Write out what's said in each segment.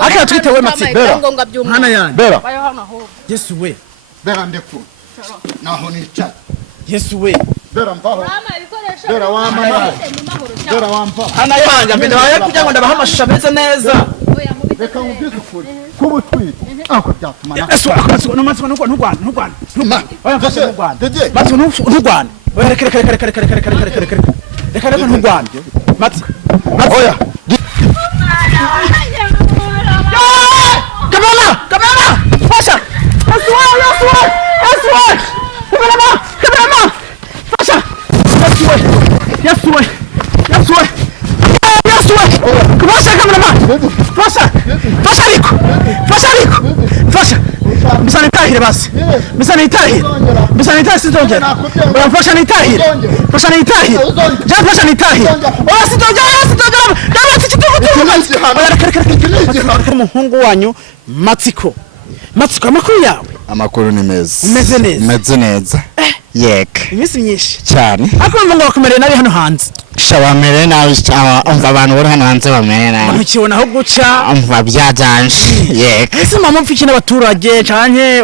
Aka twitewe Matsiko. Hana yani. Bera. Yesu we. Bera ndeku. Naho ni chat. Yesu we. Bera mvaho. Bera wamama. Bera wampa. Hana yanja mbere waye kugira ngo ndabaha amashusho ameze neza. Reka ngubwize ukuri. Kuba twite. Ako byatumana. Yesu akazi no Matsiko ntugwana. Oya mfashe ntugwana. Matsiko ntugwana. Oya reka ntugwana. Matsiko. Oya. Kamera! Fasha! Yesu we! Kamera! Fasha! Yesu we! Fasha kamera! Fasha ariko! Fasha! Misanitahire basi. Misanitahire sizongera. Oya fasha nitahire. Ja fasha nitahire. Oya sizongera. Dama kitugutu. Umuhungu wanyu Matsiko, amakuru yawe? Amakuru ni meza. Umeze neza. Yego. Imisi myinshi cyane. Ariko ngo bakomereye nabi hano hanze. Shabamere nabi cyane. Umva abantu bari hano hanze bamere nabi. Ntukibona aho guca. Umva byajanje. Yego. Ese mama mfiki n'abaturage canke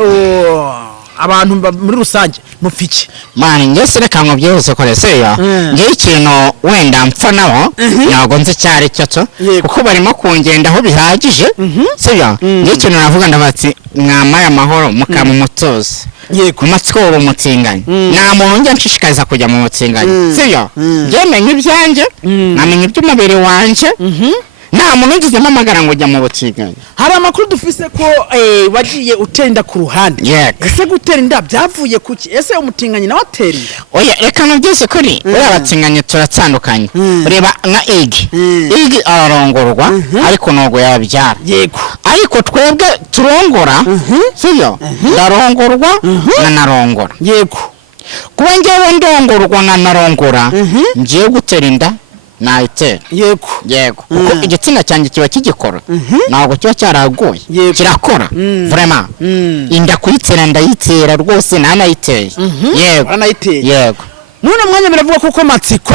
abantu muri rusange mufiki. Mani ngese reka ngo byose korese yo. Ngiye ikintu wenda mpfa nabo ntago nzi cyari cyo kuko barimo kungenda aho bihagije. Sibyo? Ngiye ikintu navuga ndabatsi mwamaye amahoro mukama mutoze. Yego Matsiko wo mutinganye. Na muntu njye nshishikariza kujya mu mutinganye. Sibyo? Ngiye menye ibyanje, namenye iby'umubiri wanje. Nta muntu ngize mpamagara ngo jya mu butiganye. Hari amakuru dufise ko wagiye utenda ku ruhande. Ese gutera inda byavuye kuki? Ese umutinganye nawe ateri? Oya reka no byose kuri. Oya abatinganye turatandukanye. Ureba nka igi ararongorwa ariko nogo yabyara. Yego. Ariko twebwe turongora. Sibyo? Ndarongorwa narongora. Yego. Kuba ngewe ndongorwa narongora ngiye gutera inda naite. Yego. Kuko igitsina cyanjye kiba kigikora. Ntabwo kiba cyaraguye. Kirakora. Vraiment. Inda kuyitsera ndayitera rwose nanayiteye. Yego. Anayiteye. None mwanya biravuga kuko Matsiko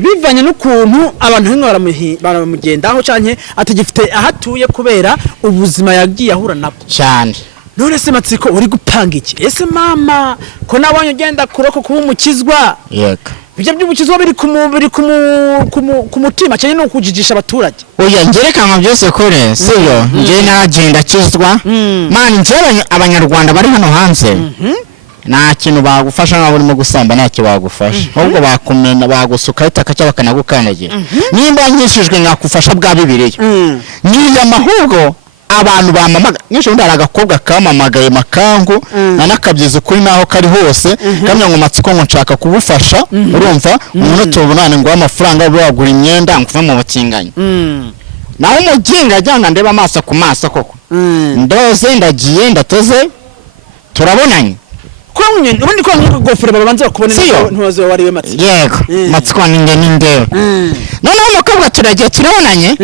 bivanye n'ukuntu abantu henga baramugendaho canke atagifite ahatuye kubera ubuzima yagiye ahura nabo cyane. None se Matsiko uri gupanga iki? Ese mama ko nabonye ugenda kuroko kuba umukizwa? Yego. Bijya by'ubukizwa biri ku mutima cyane no kujijisha abaturage. Oya ngereka ngo byose kore siyo nje nagenda kizwa. Mani nje abanyarwanda bari hano hanze. Nta kintu bagufasha nabo urimo gusamba nta cyo bagufasha. Ahubwo bakumena bagusuka itaka cyo bakanagukandagira. Nimba nyishijwe nakufasha bwa Bibiliya. Niya mahubwo abantu bamamaga nyinshi ndara agakobwa kamamagaye makangu nanakabyiza kuri naho kari hose kamya ngo Matsiko ngo nshaka kubufasha urumva umuntu tubunane ngo amafaranga bagura imyenda nguva mu butinganye naho umuginga ajyana ndeba amaso ku maso koko ndoze ndagiye ndatoze turabonanye ko nyine ubundi ko ngofero babanza bakubona ntuwaze wariwe Matsiko. Yego Matsiko ninde none umukobwa turagiye turabonanye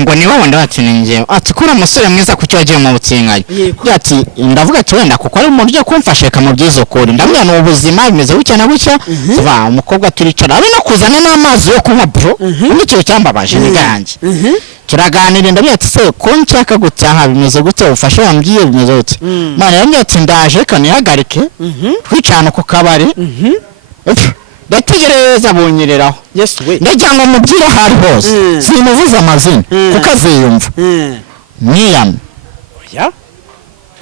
ngo niba wanda batinenge atikura umusore mwiza kucyo wagiye mu butinganye yati ndavuga ati wenda kuko ari umuntu ugiye kumfasha mu byizo kuri ndamya no ubuzima bimeze bucya na bucya va umukobwa turicara ari no kuzana n'amazi yo kunywa bro n'icyo cyambabaje niganje turaganira ndabya ati se ko nshaka gutaha bimeze gute ufasha wambwiye bimeze gute mana yamye ati ndaje kanihagarike twicana ku kabari ndategereza bunyiriraho. Yesu we. Ndagira ngo mubwire hari hose. Simuvuza amazina kuko aziyumva. Niyam. Oya.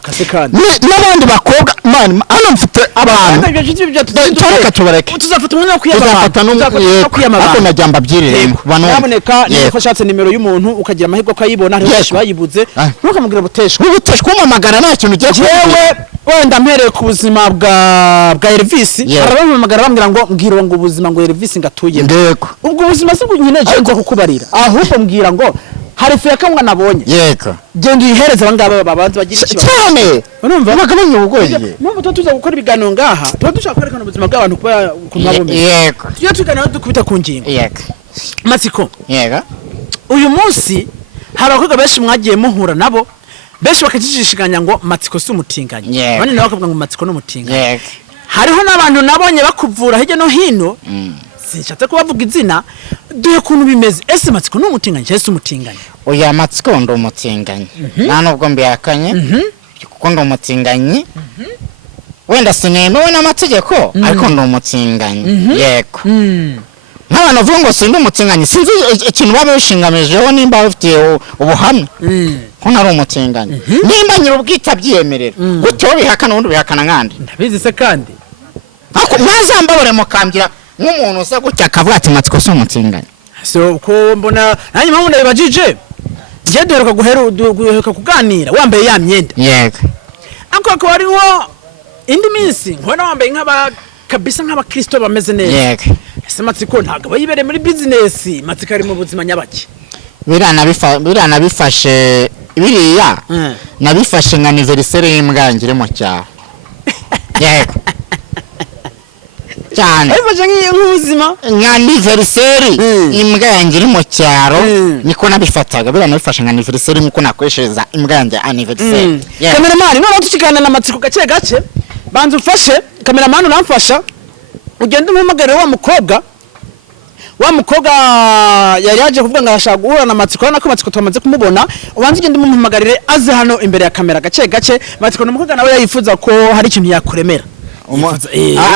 Kasekana. N'abandi bakobwa man hano mfite abantu. Tureka tubareke. Tuzafata umwanya wo kwiyamamaza. Tuzafata kwiyamamaza. Ako najyamba byirire. Nyamuneka niko shatse nimero y'umuntu ukagira amahirwe ko ayibona ari bayibuze. Ntukamubwira buteshwa. Ubuteshwa umamagara nta kintu ugiye yewe wenda mpereye ku buzima bwa Elvis arabamagara bambwira ngo mbwira ngo ubuzima ngo Elvis ngatuye. Ndeko. Ubwo ubuzima se nyineje nzo kukubarira. Ahubwo mbwira ngo hari feka mwa nabonye. Yego. Genda uyihereza abangaba babanze bagira ikibazo. Cyane. Urumva? Bagabanye ubugoye. Mpamvu tuza gukora ibiganiro ngaha. Tuba dushaka kwerekana ubuzima bw'abantu kuba kumabome. Yego. Tuya tuganira dukubita ku ngingo. Yego. Matsiko. Yego. Uyu munsi hari abakobwa benshi mwagiye muhura nabo. Benshi bakajijishiganya ngo Matsiko si umutinganye. Bane nawe bakavuga ngo Matsiko no umutinganye. Yego. Hariho n'abantu nabonye bakuvura hirya no hino. sinshatse kubavuga izina duhe kuntu bimeze ese Matsiko ni umutinganyi cyese umutinganyi oya Matsiko ndo umutinganyi nta nubwo mbihakanye kuko ndo umutinganyi wenda sinemewe n'amategeko ariko ndo umutinganyi yego nk'abantu bavuga ngo sindi umutinganyi sinzi ikintu baba bishingamijeho nimba bafite ubuhamya ko ntari umutinganyi nimba nyir'ubwite abyiyemerera gutyo bihakana ubundi bihakana nkandi ndabizi se kandi ako mwazambabure mukambira nk'umuntu usa gutya akavuga ati Matsiko si umutinganyi so ko mbona nanjye mpamvu ndabibajije ngiye duheruka kuganira wambaye ya myenda yego ako akaba ariho indi minsi nkubona wambaye kabisa nk'abakristo bameze neza yego ese Matsiko ntabwo bayibereye muri business Matsiko ari mu buzima nyabaki biriya nabifashe biriya nabifashe nka anniversaire y'imbwangire mu cyaro yego cyane abifashe nk'ubuzima nka anniversaire imbwa yanjye iri mu cyaro niko nabifataga biriya nabifashe nka anniversaire nkuko nakoreshereza imbwa yanjye anniversaire cameraman none tukiganira na Matsiko gake banza ufashe cameraman uramfasha ugenda umuhamagara wa mukobwa yari yaje kuvuga ngo ashaka guhura na Matsiko nako Matsiko twamaze kumubona ubanze ugenda umuhamagarire aze hano imbere ya kamera gake Matsiko n'umukobwa nawe yayifuza ko hari ikintu yakuremera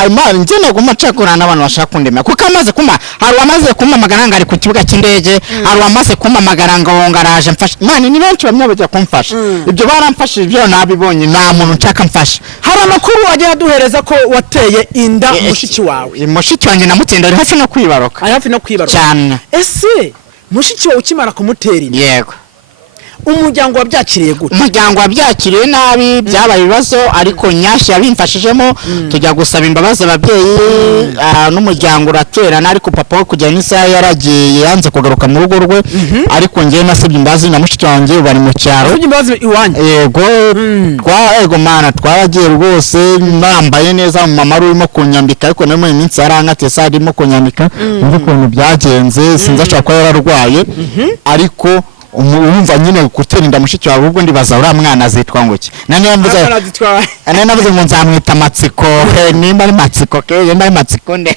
Imana nje naguma cakura n'abantu bashaka kundemera kuko amaze kuma hari wamaze kumamagara ngari ku kibuga cy'indege hari wamaze kumamagara ngo ngaraje mfasha Imana ni benshi bamwe bajya kumfasha ibyo baramfashije ibyo nabibonye nta muntu nshaka mfasha hari amakuru wagiye aduhereza ko wateye inda mushiki wawe mushiki wanjye namutenda ari hafi no kwibaruka cyane ese mushiki wawe ukimara kumutera inda yego umuryango wabyakiriye gute umuryango wabyakiriye nabi byabaye ibibazo ariko Nyashi yabimfashijemo tujya gusaba imbabazi ababyeyi n'umuryango uraterana ariko papa we kujya n'isaha yaragiye yanze kugaruka mu rugo rwe ariko ngiye nasabye imbabazi na mushiki wanjye bari mu cyaro yego mana twaragiye rwose nambaye neza mama urimo kunyambika ariko nawe mu minsi yarankatiye saa arimo kunyambika ndi kuntu byagenze sinzi ashaka ko yararwaye ariko umva nyine gutera inda mushiki wawe ubwo ndibaza uri mwana azitwa ngoki nane navuze ngo nzamwita Matsiko nimba ari Matsiko nimba ari Matsiko nde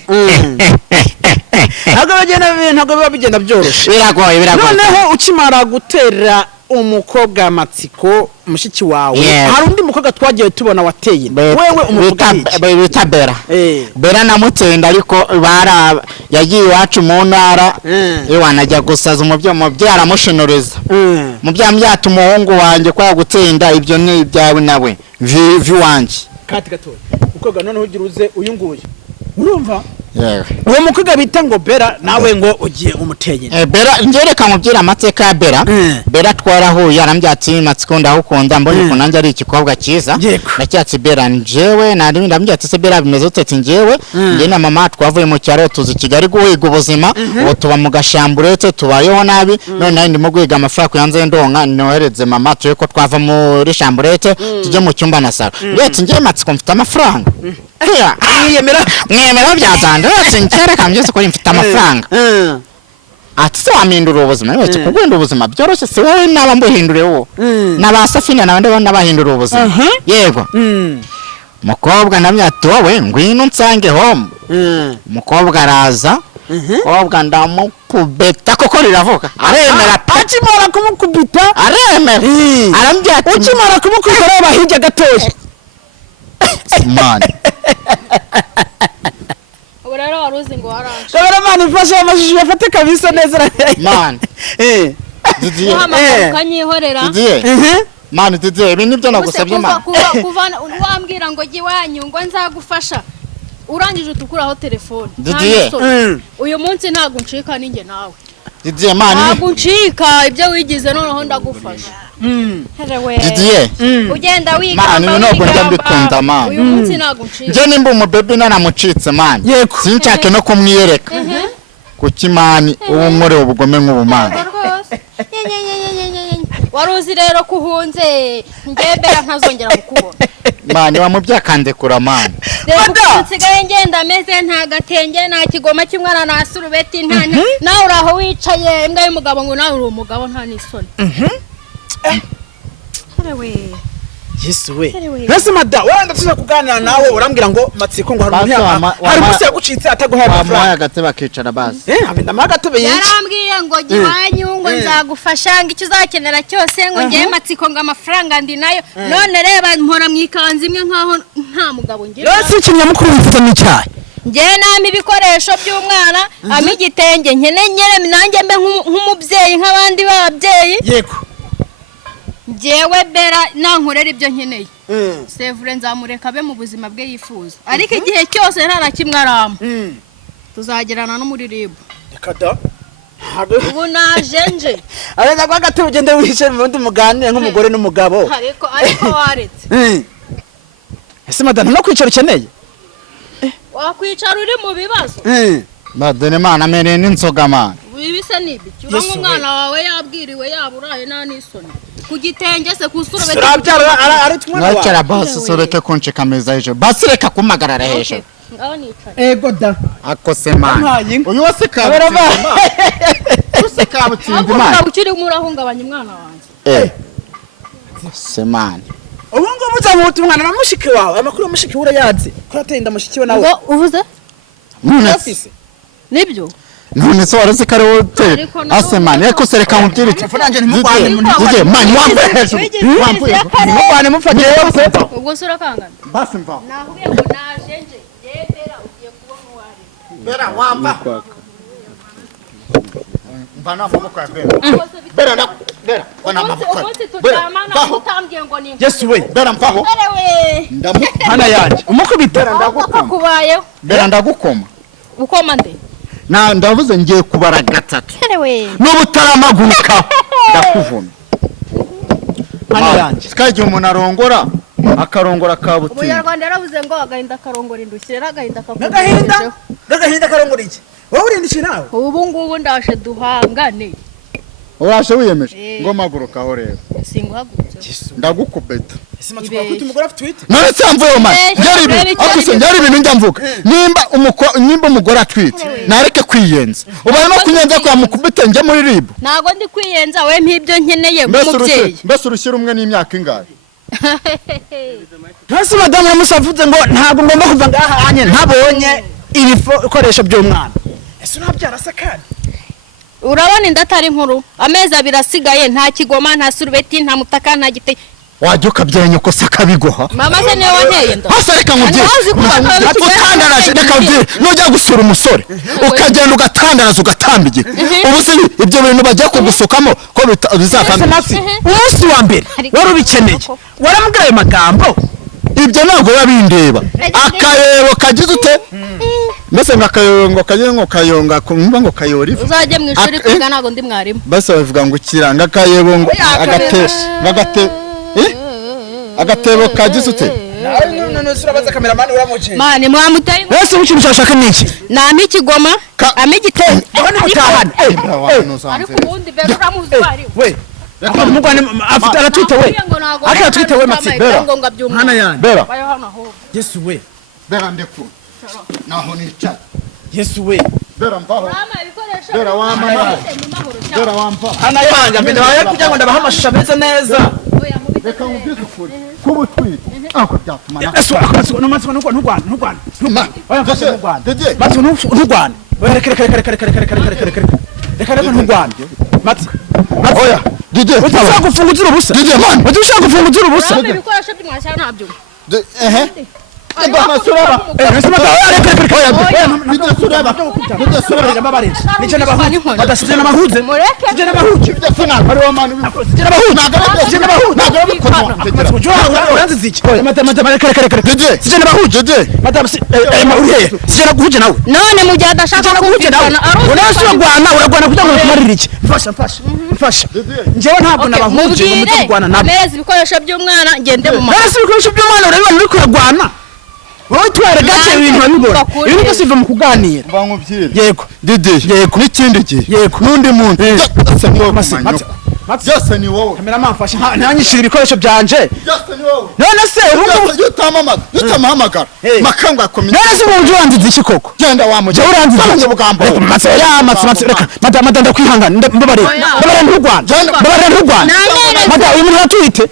ntabwo biba bigenda byoroshye biragoye noneho ukimara gutera umukobwa Matsiko mushiki wawe hari undi mukobwa twagiye tubona wateye wewe umuvuga bita Bera namutenda ariko yagiye iwacu mu ntara wanajya gusaza umubyeyi aramushinoreza umubyeyi ambyata umuhungu wanjye ko yagutenda ibyo ni ibyawe nawe vi wanjye kati gatoya ukobwa noneho ugira uze uyu nguyu urumva uwo mukobwa bita ngo Bera nawe ngo ugiye umuteye Bera ngereka mubwira amateka ya Bera twarahuye arambyati Matsiko ndahukunda mbonye ko nanjye ari ikikobwa cyiza nacyatsi Bera njewe nari ndambyati se Bera bimeze utete njewe nge na mama twavuye mu cyaro tuzi Kigali guhiga ubuzima ubu tuba mu gashamburete tubayeho nabi none ndimo guhiga amafaranga yanze ndonka nohereze mama tuye ko twava muri shamburete tujye mu cyumba na saro ndetse nge Matsiko mfite amafaranga mwemera byazanda ndetse nkera kambyose ko mfite amafaranga ati se wamindura ubuzima wese kugwenda ubuzima byoroshye se wowe naba mbuhindure wo nabasafina nabandi nabahindura ubuzima yego mukobwa namyati wowe ngwino nsange home mukobwa araza mukobwa ndamukubeta koko riravuga aremera akimara kumukubita aremera arambyati ukimara kumukubita reba hirya gatoya man rero waruzi ngo waranje cameraman ifashe amashusho yafate kabisa neza man Didier ukanyihorera man Didier ibi nibyo nagusabye man kuva wambwira ngo gi wanyu ngo nzagufasha urangije utukuraho telefone Didier uyu munsi ntago ncika ninge nawe Didier man ntago ncika ibyo wigize noneho ndagufasha Didier ugenda wigamba man ntabwo ndabikunda man uyu munsi ntago ncika nje nimba umubebe nanamucitse man sinshake no kumwiyereka kuki man ubu nkore ubugome nk'ubumana waruzi rero kuhunze ngebera ntazongera kukubona man wamubyakandekura man nsigaye ngenda meze nta gatenge nta kigoma cy'umwana na surubeti nta nawe uraho wicaye imbwa y'umugabo ngo nawe uri umugabo nta n'isoni Yesu we Nasi mada wenda tuza kuganira nawe urambwira ngo Matsiko ngo hari umunsi yagucitse ataguhaye amafaranga wamuhaye agatebe akicara basi abenda magatebe yiki yarambwiye ngo giwanyu ngo nzagufasha ngo icyo uzakenera cyose ngo ngiye Matsiko ngo amafaranga ndi nayo none reba mpora mwikanze imwe nkaho nta mugabo ngira Yose ikinya mukuru mfite n'icyayi ngiye nami ibikoresho by'umwana amigitenge nyere nanjye mbe nk'umubyeyi nk'abandi babyeyi yego ngewe bera nankorera ibyo nkeneye sevure nzamureka be mu buzima bwe yifuza ariko igihe cyose nta kimwe arama tuzagerana no muri ribu rekada ubu naje nje arenda kwa gatebe ugende wihishe mu ndi muganire nk'umugore n'umugabo ariko waretse ese madana no kwicara ukeneye wakwicara uri mu bibazo badene mana mere n'inzoga mana bibise nibi cyuba nk'umwana wawe yabwiriwe yaburaye nta n'isoni kugitenge se kusurube surabyara ari tumwe nawe cyara basi soreke kunshika meza hejuru basi reka kumagarara hejuru ngaho nicara ego da akose mana uyu wase kabutsinda use kabutsinda mana ukiri murahungabanya umwana wanjye semana ubu ngubu uzamuta umwana na mushiki wawe amakuru ya mushiki ura yazi ko yatenda mushiki we nawe ngo uvuze none nibyo none so warose kare wote asemana yako sereka mubwire franje ntimugwane ndige mani wambaye hejuru wambaye ntimugwane mufate yose ubwo sura kangana basi mva nahuye ngo naje nje yebera ugiye kubona uwari bera wamba mbana maboko ya bera na bera bana maboko bera utambwiye ngo ni Yesu we bera mpaho ndamukana yanje umukubita ndagukubayeho bera ndagukoma ukoma nde na ndavuze ngiye kubara gatatu n'ubutaramaguruka ndakuvuma hano yanje skaje umuntu arongora akarongora kabutinda Umunyarwanda yaravuze ngo agahinda karongora indushye agahinda n'agahinda karongora iki wowe urindishye nawe ubu ngubu ndashe duhangane urashe wiyemeje ngo magurukaho rero singuhagurutse ndagukubeta ese Matsiko kwita umugore afite twite none se mvuye man njari ibintu njya mvuga nimba umugore atwite nareke kwiyenza ubarimo kunyenza kwa mukubita nje muri ribu nago ndi kwiyenza we mpibyo nkeneye nk'umubyeyi mbese urushyira umwe n'imyaka ingahe hasi madamu yamusavuze ngo ntabwo ngomba kuva ngaha anye ntabonye ibikoresho by'umwana ese urabyara se kandi urabona inda atari nkuru amezi abiri asigaye nta kigoma nta surubeti nta mutaka nta gite wajya ukabyara nyoko se akabiguha mama se niwe wanteye inda hasi reka nkubwire utandaraje reka nkubwire nujya gusura umusore ukagenda ugatandaraza ugatambigika ubu se ibyo bintu bagiye kugusukamo ko bizatandukana umunsi wa mbere wari ubikeneye waramubwira ayo magambo ibyo ntabwo biba bindeba akayebo kagize ute mbese ngo akayebo ngo kagire ngo kayonga kumva ngo kayori uzajye mu ishuri kwiga ntago ndi mwarimu base bavuga ngo kiranga akayebo ngo agatebo kagize ute none surabaza cameraman uramuje mani mwamutaye wese ukintu cyashaka niki nami kigoma amigitenge abone mutahana ariko ubundi bero uramuzwari we umugwane afite aratwite we aratwite we Matsiko hana yani bera Yesu we bera ndeku naho nica Yesu we bera mvaho bera wamama bera wamva hana yanje mbere baye kugira ngo ndabaha amashusho ameze neza reka ngubwize ukuri kubutwite ako byatuma Yesu akatsiko no Matsiko ntugwane oya mfashe ntugwane Matsiko ntugwane reka ntugwane Matsiko oya DJ ushaka gufungura ubusa DJ man ushaka gufungura ubusa ibikoresho by'umwashya ntabyo none mu gihe adashaka kumvikana njyewe ntabwo nabahuje ngo mujye kurwana nabo amezi ibikoresho by'umwana ngende mu mahanga ibikoresho by'umwana urabibona uri kurwana wowe twere gake ibintu babibona ibintu byose biva mu kuganira bankubwire yego Didi yego n'ikindi gihe yego n'undi muntu byose byose ni wowe cameraman mfasha ntanyishira ibikoresho byanje byose ni wowe none se ubu utamuhamagara makanga akomeye none se ubu uranziza iki koko genda wamujye uranziza abanyabugambo Matsiko reka madama ndakwihangana mbabarira ntugwana mada uyu muntu atwite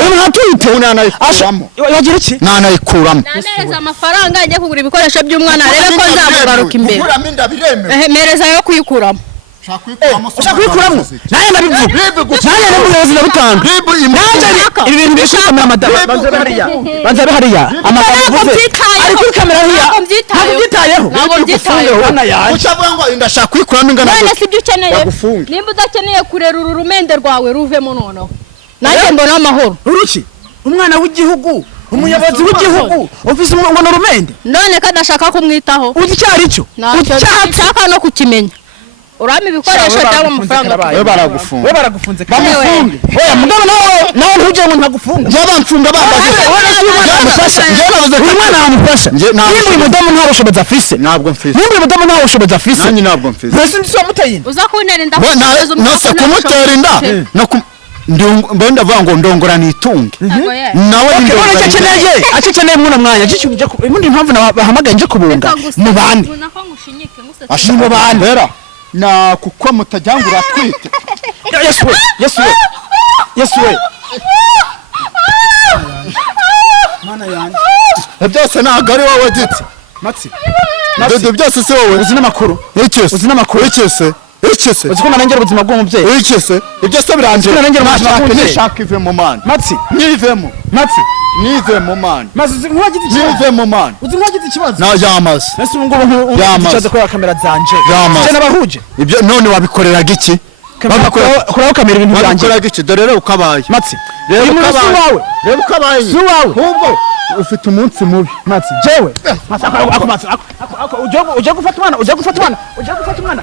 uyu muntu atwite unanayikuramo yagira iki nanayikuramo namereza amafaranga njye kugura ibikoresho by'umwana rero ko nzamugaruka imbere kuramo inda bireme mereza yo kuyikuramo ushaka kuyikuramo naye ndabivuga naye n'umuyobozi ndabutanga ibi bintu bishikamira madama banza hariya amagambo uvuze ari kuri kamera hariya ntabwo byitayeho ubona yaje ucavuga ngo ndashaka kuyikuramo ingana none si ibyo ukeneye nimba udakeneye kurera uru rumende rwawe ruvemo noneho nanjye mbona amahoro uruki umwana w'igihugu umuyobozi w'igihugu ufise ngo n'urumende none ko adashaka kumwitaho uzi cyari cyo nshaka no kukimenya urame ibikoresho cyangwa amafaranga we baragufunze bamufunge oya mugabo nawe ntuje ngo ntagufunga yabamfunga bambaze yamufasha uyu mwana yamufasha nimba uyu mudamu nta bushobozi afise ntabwo mfise nimba uyu mudamu nta bushobozi afise nanjye ntabwo mfise mbese ndi wamuteye inda uza kuntera inda nose kumutera inda no ndavuga ngo ndongora nitunge nawe ndongora akeneye mwana mwanya imundi mpamvu bahamagaye nje kubunga mu bane ashimo bane na kuko mutajyangura atwite Yesu we mana yanjye byose ntabwo ari wowe giti matsi dodo byose si wowe uzi n'amakuru uzi n'amakuru ikese uzi ko nanengera ubuzima bw'umubyeyi ikese ibyo se birangiye nanengera ubuzima bw'umubyeyi nishaka ive mu mana matsi nive mu mana maze uzi nk'uwagize ikibazo nive mu mana uzi nk'uwagize ikibazo na yamaze ese ubu ngubu nshaje ko kamera zanje cyane abahuje ibyo none wabikoreraga iki kuraho kamera ibintu byanjye wabikoreraga iki dore rero ukabaye matsi reba ukabaye si wawe ahubwo ufite umunsi mubi matsi jewe ujya gufata umwana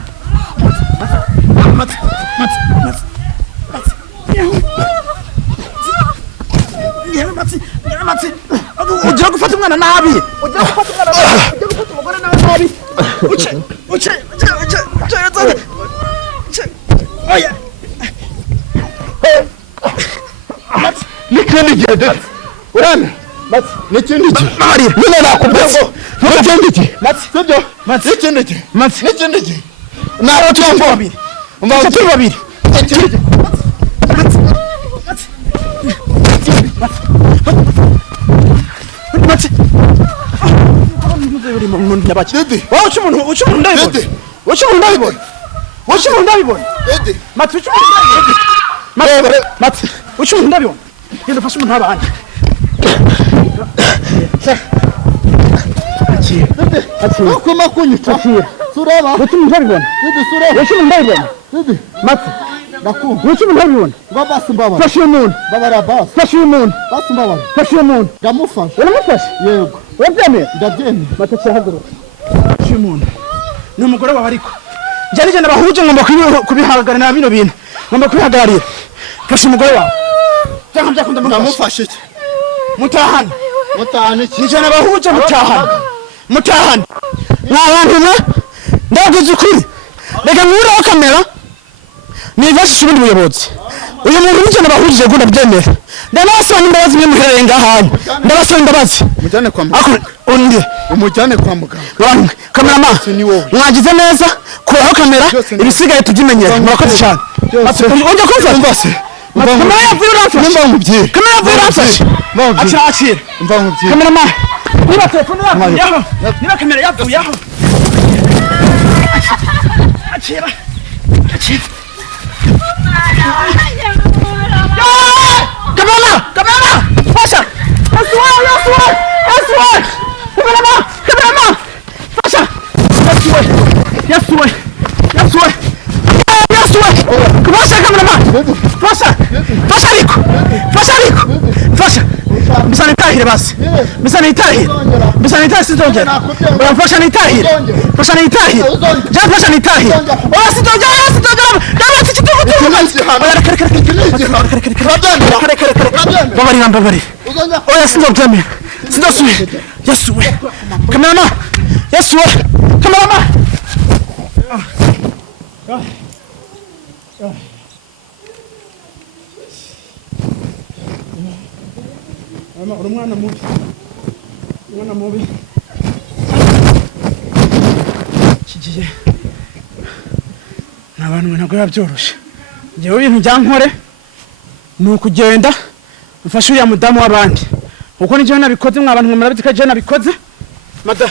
matsi ujya gufata umwana nabi ujya gufata umugore nabi uce oya matsi n'ikindi gihe ndetse urane matsi n'ikindi gihe marira none nakubwiye ngo n'ikindi gihe matsi sibyo matsi n'ikindi gihe matsi n'ikindi gihe nabo turi babiri turi babiri n'ikindi gihe matsi Dede wowe uca umuntu ndabibona matsi uca umuntu ndabibona genda ufashe umuntu w'abandi ntukoma kunyica suraba uca umuntu ndabibona suraba uca umuntu ndabibona matsi ndakumva uca umuntu ndabibona basi mbabara fashe uyu muntu babara basi fashe uyu muntu basi mbabara fashe uyu muntu ndamufasha uramufashe yego urabyemera ndabyemera matsi cyahaguruka fashe uyu muntu ni umugore wawe ariko njye nigenda bahuje ngomba kubihagararira bino bintu ngomba kubihagararira fashe umugore wawe cyangwa byakunda ndamufashe iki mutahane iki nijana bahuje mutahane mwabantu mwe ndaguze ukuri reka nkuraho kamera nifashisha ubundi buyobozi uyu muntu nijana bahuje gunda byemera ndabasaba imbabazi mwe muherereye ngahantu ndabasaba imbabazi mujyane kwa muganga undi umujyane kwa muganga bamwe kamerama mwagize neza kuraho kamera ibisigaye tubyimenyera murakoze cyane ujya kumfasha kamera yavuye uramfashe kamera yavuye uramfashe akira kamerama niba telefone yavuyeho niba kamera yavuyeho akira kamerama fasha yasuwe kamerama fasha yasuwe fasha kamerama fasha ariko mbisana itahire basi mbisana itahire sizongera fasha nitahire ja fasha nitahire oya sizongera ndabatse kitugutu babarira oya sinzobyemera sinzosubira yasuwe kamerama umwana mubi kigiye n'abantu ntabwo biba byoroshye njyewe ibintu byankore ni ukugenda mfashe uriya mudamu w'abandi kuko ni jewe nabikoze mwa bantu murabizi ko jewe nabikoze mada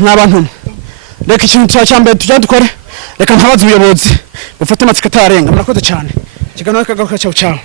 n'abantu reka ikintu cya mbere tujya dukore reka ntabaze ubuyobozi bufate amatsiko atarenga murakoze cyane kiganiro kagaruka cyawe